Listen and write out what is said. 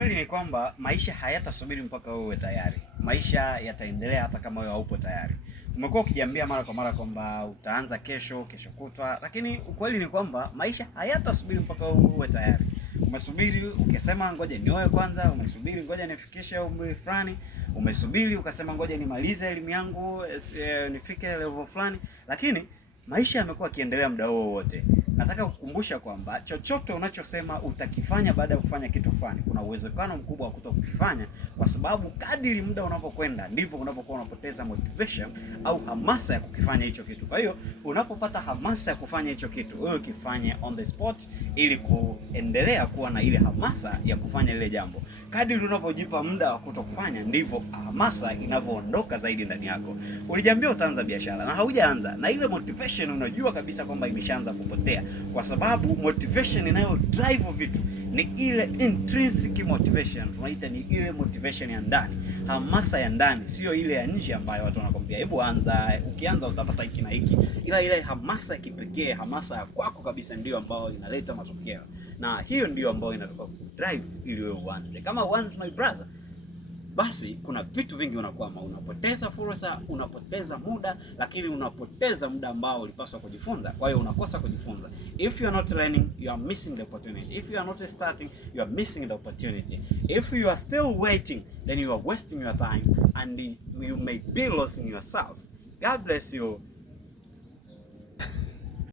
Kweli ni kwamba maisha hayatasubiri mpaka wewe uwe tayari. Maisha yataendelea hata kama wewe haupo tayari. Umekuwa ukijiambia mara kwa mara kwamba utaanza kesho, kesho kutwa, lakini ukweli ni kwamba maisha hayatasubiri mpaka wewe uwe tayari. Umesubiri ukisema ngoja nioe kwanza, umesubiri ngoja nifikishe umri fulani, umesubiri ukasema ngoja nimalize elimu yangu nifike level fulani, lakini maisha yamekuwa yakiendelea muda wote. Nataka kukumbusha kwamba chochote unachosema utakifanya baada ya kufanya kitu fulani, kuna uwezekano mkubwa wa kutokifanya, kwa sababu kadiri muda unapokwenda ndivyo unapokuwa unapoteza motivation au hamasa ya kukifanya hicho kitu. Kwa hiyo unapopata hamasa ya kufanya hicho kitu, wewe kifanye on the spot ili kuendelea kuwa na ile hamasa ya kufanya ile jambo. Kadiri unapojipa muda wa kutokufanya ndivyo hamasa inavyoondoka zaidi ndani yako. Ulijiambia utaanza biashara na haujaanza, na ile motivation unajua kabisa kwamba imeshaanza kupotea, kwa sababu motivation inayo drive vitu ni ile intrinsic motivation, tunaita ni ile motivation ya ndani, hamasa ya ndani, sio ile ya nje ambayo watu wanakwambia hebu anza, ukianza utapata hiki na hiki. Ila ile hamasa ya kipekee, hamasa ya kwako kabisa, ndio ambayo inaleta matokeo, na hiyo ndio ambayo inatoka drive ili wewe uanze. Kama uanze, my brother, basi kuna vitu vingi unakwama, unapoteza fursa, unapoteza muda, lakini unapoteza muda ambao ulipaswa kujifunza. Kwa hiyo unakosa kujifunza. If you are not learning, you are missing the opportunity. If you are not starting, you are missing the opportunity. If you are still waiting, then you are wasting your time and you may be losing yourself. God bless you.